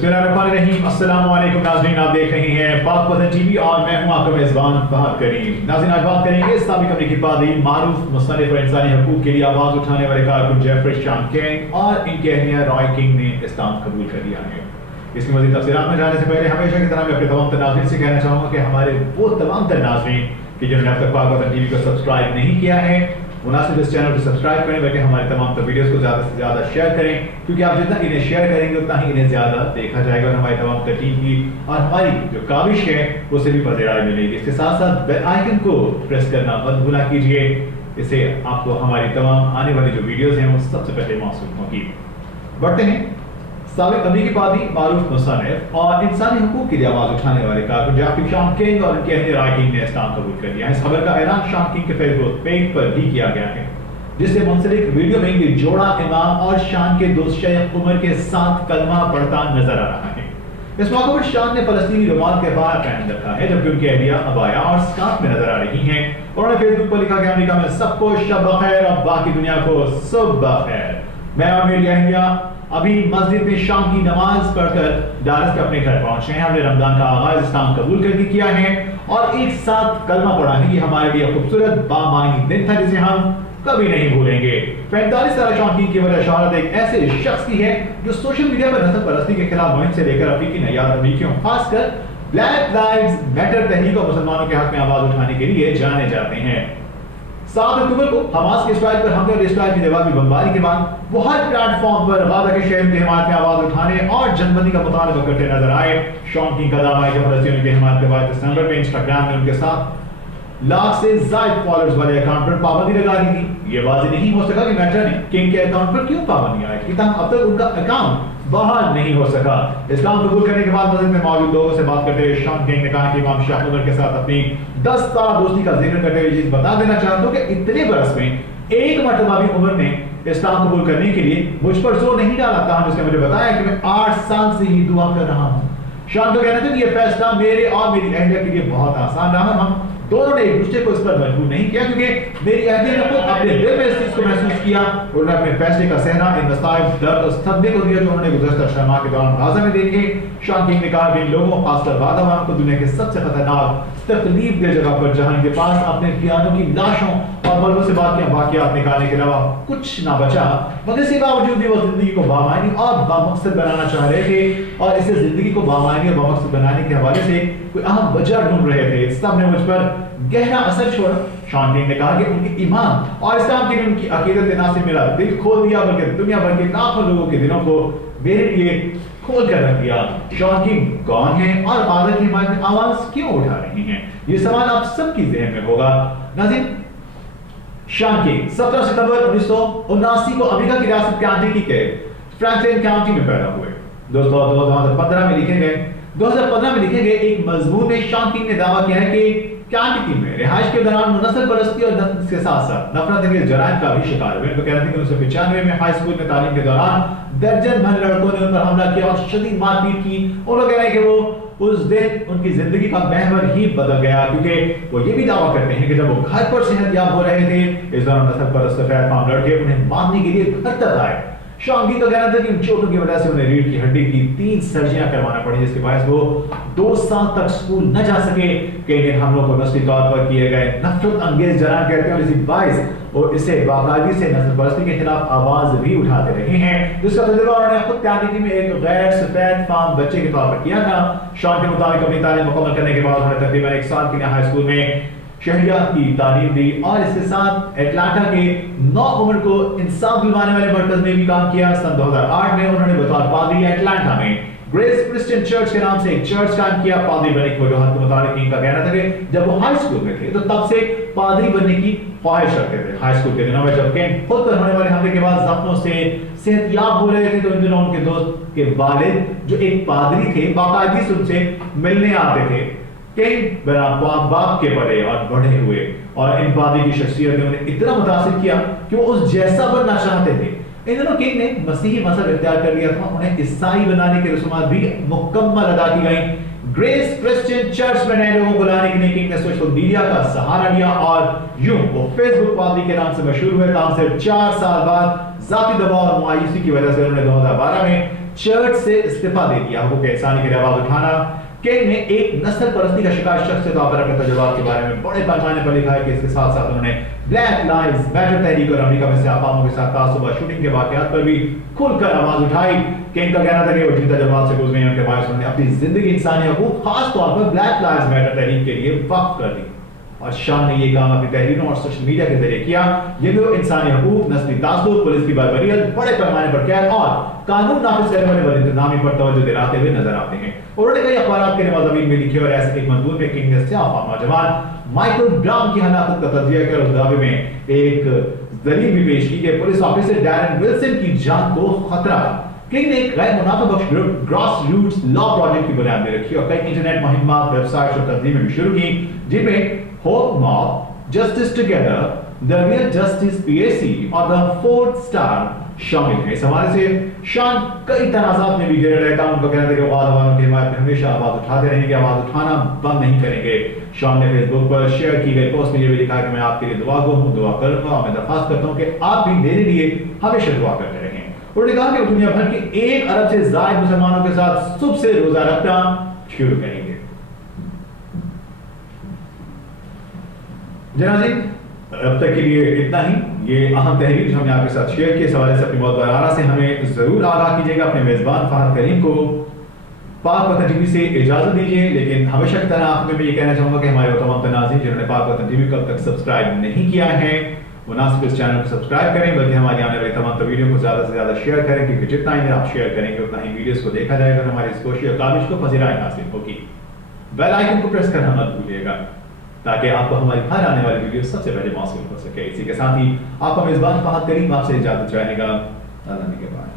बिस्मिल्लाहिर्रहमानिर्रहीम। अस्सलामु अलैकुम नाज़रीन, आप देख रहे हैं पाक वतन टीवी और मैं हूं आपका मेज़बान फहद करीम। नाज़रीन, आज बात करेंगे साबिक़ अमरीकी पादरी, मारूफ मुस्तनिफ़ और इंसानी हकूक़ के लिए आवाज़ उठाने वाले कारकुन जेफरी शान किंग और इनकी अहलिया रॉय किंग ने इस्लाम कबूल कर लिया है। इसकी मज़ीद तफ़सीलात में जाने से पहले हमेशा की तरह मैं अपने तमाम नाज़रीन से कहना चाहूँगा कि हमारे वो तमाम नाज़रीन कि जिन्होंने अब तक पाक वतन टीवी को सब्सक्राइब नहीं किया है, मुनासिब इस चैनल को सब्सक्राइब करें, बल्कि हमारे तमाम वीडियोस को ज़्यादा से ज़्यादा शेयर करें, क्योंकि आप जितना इन्हें शेयर करेंगे उतना ही इन्हें ज़्यादा देखा जाएगा और हमारी तमाम टीम की और हमारी जो काविश है उसे भी पज़ेराई मिलेगी। इसके साथ साथ बेल आइकन को प्रेस करना मत भूला कीजिए, इससे आपको हमारी तमाम आने वाली जो वीडियोज़ हैं वो सबसे पहले मौसूल होगी। बढ़ते हैं। साबिक़ अमरीकी पादरी, मारूफ मुस्तनिफ़ और इंसानी हकूक़ के लिए आवाज़ उठाने वाले कारकुन जेफरी शान किंग और उनकी अहलिया रॉय किंग ने इस्लाम कबूल कर लिया है। इस खबर का ऐलान शान किंग के फेसबुक पेज पर भी किया गया है, जिससे मुंसलिक वीडियो में ये जोड़ा इमाम और शान के दोस्त शेख उमर के साथ कलमा पढ़ता नजर आ रहा है। इस मौके पर शान ने फलस्तीनी रुमाल के बाहर पहन रखा है, जबकि उनकी अहलिया अबाया और स्कार्फ में नजर आ रही हैं। उन्होंने फेसबुक पर लिखा कि अमेरिका में सबको शब खैर और बाकी दुनिया को सुबह खैर। मैं और मेरी अहलिया अभी मस्जिद में शाम की नमाज पढ़कर डालस के अपने घर पहुंचे हैं। हमने रमजान का आगाज इस्लाम कबूल करके किया है और एक साथ कलमा पढ़ा है। ये हमारे लिए खूबसूरत बामानी दिन था जिसे हम कभी नहीं भूलेंगे। 45 साल शान किंग की वजह शहारत एक ऐसे शख्स की है जो सोशल मीडिया पर नस्ल परस्ती के खिलाफ मुहिम से लेकर अफ्रीकी नयाद अमरीकियों, खासकर ब्लैक लाइव्स मैटर तहरीक और मुसलमानों के हक में आवाज उठाने के लिए जाने जाते हैं। 7 अक्टूबर को हमास के इसराइल पर हमले और इसराइल की दीवार की बमबारी के बाद वो हर प्लेटफॉर्म पर गाजा के शहर की हिमायत में आवाज उठाने और जनबंदी का मुतालबा करते नजर आए। शॉन किंग का दावा है कि फलस्तीनियों की हिमायत के बाद दिसंबर में इंस्टाग्राम ने उनके साथ लाख से ज्यादा फॉलोअर्स वाले अकाउंट पर पाबंदी लगा दी थी। ये वाज़ेह नहीं हो सका कि मैटर ने किंग के अकाउंट पर क्यों पाबंदी आई, अब तक उनका अकाउंट बाहर नहीं हो सका। इस्लाम कबूल करने के बाद मस्जिद में मौजूद लोगों से बात करते हुए शॉन किंग ने कहा कि इमाम शाह उमर के साथ अपनी 10 साल दोस्ती का जिक्र करते हुए चीज बता देना चाहता हूं कि इतने बरस में एक मरतबा भी उमर ने इस्लाम कबूल करने के लिए मुझ पर जोर नहीं डाला था। उसने मुझे बताया कि मैं 8 साल से ही दुआ कर रहा हूँ। शान का कहना था कि यह फैसला मेरे और मेरी अहलिया के लिए बहुत आसान रहा। हम दोनों ने एक दूसरे को इस पर मजबूर नहीं किया, क्योंकि मेरी अहलिया ने खुद अपने दिल में इस चीज को महसूस किया और उन्होंने अपने फैसले का सहरा इन मसाइब, दर्द और सदमे को दिया जो उन्होंने गुज़श्ता शर्मा के दौरान गाजा में देखे। शान किंग ने कहा कि इन लोगों, खासकर वादावान को दुनिया के सबसे खतरनाक तकलीफ दे जगह पर, जहां इनके पास अपने पियानों की लाशों और मलबों से वाक़ियात निकालने के अलावा कुछ ना बचा, मगर इसके बावजूद भी वो जिंदगी को बामानी और बामकसद बनाना चाह रहे थे और इसे जिंदगी को बामानी और बामकसद बनाने के हवाले से कोई अहम वजह ढूंढ रहे थे। सब ने मुझ पर गहरा असर छोड़ा। शॉन किंग ने कहा कि उनके ईमान और इस्लाम के लिए उनकी अकीदत ने ना सिर्फ मेरा दिल खोल दिया, बल्कि दुनिया भर के लाखों लोगों के दिलों को मेरे लिए खोल कर रख दिया। शॉन किंग कौन है और फादर की हिमायत में आवाज क्यों उठा रही हैं, ये सवाल आप सबकी ज़हन में होगा। नाज़रीन, शॉन किंग 17 सितंबर 1979 को अमेरिका की रियासत कैंटकी के फ्रैंकलिन काउंटी में पैदा हुए। दोस्तों, 2015 में लिखे गए एक मजमून में शॉन किंग ने दावा किया है कि कैंटकी में रिहाइश के दौरान नस्ल परस्ती और के साथ साथ नफरत अंगेज जराइम का भी शिकार हुए। उनको कहते हैं कि 1995 में हाई स्कूल में तालीम के दौरान दर्जन भर लड़कों ने उन पर हमला किया और शदीद मारपीट की। उन्होंने कह रहे हैं कि वो उस दिन उनकी जिंदगी का महवर ही बदल गया, क्योंकि वो ये भी दावा करते हैं कि जब वो घर पर सेहतयाब हो रहे थे, इस दौरान नस्ल परस्त फैतमाम लड़के उन्हें मारने के लिए घर तक आए। शॉन किंग का कहना था कि उन चोटों की वजह से उन्हें रीढ़ की हड्डी की 3 सर्जरियां करवाना पड़ी, जिसके बायस वो 2 साल तक स्कूल न जा सके। कई इन हमलों को नस्ली तौर पर किए गए नफरत अंगेज जराइम कहते हैं और इसी बायस और इसे बाकायदगी से नस्ल परस्ती के खिलाफ आवाज भी उठाते रहे हैं, जिसका तजुर्बा उन्होंने खुद कैंटकी में एक गैर सफेद फार्म बच्चे के तौर पर किया था। शॉन के मुताबिक अपनी तालीम मुकम्मल करने के बाद उन्होंने तकरीबन 1 साल के लिए हाई स्कूल में शहरियात की तालीम दी और इसके साथ एटलांटा के 9 उम्र को इंसाफ दिलवाने वाले मरकज में भी काम किया। सन 2008 में उन्होंने बतौर पादरी एटलांटा में ग्रेस क्रिश्चियन चर्च के नाम से एक चर्च कायम किया। पादरी बनने की वजूहत के मुताबिक इनका कहना था कि जब वो हाई स्कूल में थे तो तब से पादरी बनने की ख्वाहिश रखते थे। हाई स्कूल के दिनों में जब किंग खुद पर होने वाले हमले के बाद जख्मों से सेहतयाब हो रहे थे, तो इन दिनों उनके दोस्त के वालिद जो एक पादरी थे बाकायदगी से उनसे मिलने आते थे। किंग बाप के पले और बढ़े हुए और इन पादरी की शख्सियत ने उन्हें इतना मुतासिर किया कि वो उस जैसा बनना चाहते थे। इन दिनों किंग ने मसीही मजहब इख्तियार कर लिया था। उन्हें ईसाई बनाने के रसूमात भी मुकम्मल अदा की गई। ग्रेस क्रिश्चियन चर्च में नए लोगों को लाने के लिए किंग ने सोशल मीडिया का सहारा लिया और यूं वो फेसबुक पादरी के नाम से मशहूर हुए। काम से 4 साल बाद जाती दबाव और मायूसी की वजह से उन्होंने 2012 में चर्च से इस्तीफा दे दिया। हकूक इंसानी की आवाज उठाना किंग ने एक नस्ल परस्ती का शिकार शख्स के तौर पर अपने तजुर्बात के बारे में बड़े पैमाने पर लिखा है कि इसके साथ साथ उन्होंने ब्लैक लाइव्स मैटर तहरीक और अमेरिका में सियाफामों के साथ तासुब शूटिंग के वाकयात पर भी खुलकर आवाज उठाई। किंग का कहना था कि वो जिन तजुर्बात से गुजरे हैं उनके बायस उन्होंने अपनी जिंदगी इंसानी हकूक खास तौर पर ब्लैक लाइव्स मैटर तहरीक के लिए वक्फ कर दी और शान ने ये काम अपनी तहरीरों और सोशल मीडिया के जरिए किया। ये तो इंसानी हकूक, नस्ली तासुब, पुलिस की बर्बरियत, बड़े पैमाने पर कैद और कानून नाफिज करने वाले बदइंतजामी पर तवज्जो दिलाते हुए नजर आते हैं। उन्होंने कई अखबारात के नवाज़मीन में लिखे और ऐसे एक मंजूर में किंग ने सियाफा नौजवान माइकल ब्राउन की हलाकत का तजिया किया और उस दावे में एक दलील भी पेश की कि पुलिस ऑफिसर डैरन विल्सन की जान को खतरा था। किंग ने एक गैर मुनाफा बख्श group grassroots law project की बुनियाद में रखी और कई इंटरनेट मुहिम्मात, वेबसाइट्स और तंजीमें भी शुरू की जिनमें hope mob, justice together, the real justice PAC और द फोर्थ स्टार शामिल हैं। इस हवाले से शान कई तनाज़ात में भी घिरे रहता है। उनका कहना था कि वादवानों की हिमायत में हमेशा आवाज उठाते रहेंगे, आवाज उठाना बंद नहीं करेंगे। शान ने फेसबुक पर शेयर की गई पोस्ट में यह भी लिखा कि मैं आपके लिए दुआ गो हूँ, दुआ करूंगा और मैं दरख्वास्त करता हूँ कि आप भी मेरे लिए हमेशा दुआ करते रहें। उन्होंने कहा कि दुनिया भर के 1 अरब से ज़ायद मुसलमानों के साथ सुबह से रोजा रखना शुरू करेंगे। जनाज़ीन, अब तक के लिए इतना ही। ये अहम तहरीर जो हमने आपके साथ शेयर की, इस हवाले से अपनी मौत बराना से हमें जरूर आगाह कीजिएगा। अपने मेजबान फहद करीम को पाक वतन टीवी से इजाजत दीजिए, लेकिन हमेशा की तरह आखिर में ये कहना चाहूंगा कि हमारे वो तमाम नाज़रीन जिन्होंने पाक वतन टीवी को अब तक सब्सक्राइब नहीं किया है वो ना सिर्फ इस चैनल को सब्सक्राइब करें बल्कि हमारी आने वाली तमाम वीडियो को ज़्यादा से ज़्यादा शेयर करें, क्योंकि जितना ही आप शेयर करेंगे उतना ही वीडियोस को देखा जाएगा और हमारी इस कोशिश और काबिश को पजीराई हासिल होगी। बेल आइकन को प्रेस करना मत भूलिएगा ताकि आपको हमारी हर आने वाली वीडियो सबसे पहले मौसूल हो सके। इसी के साथ ही आपका मेजबान फहद करीम आपसे इजाजत चाहेगा। अल्लाह के बाद।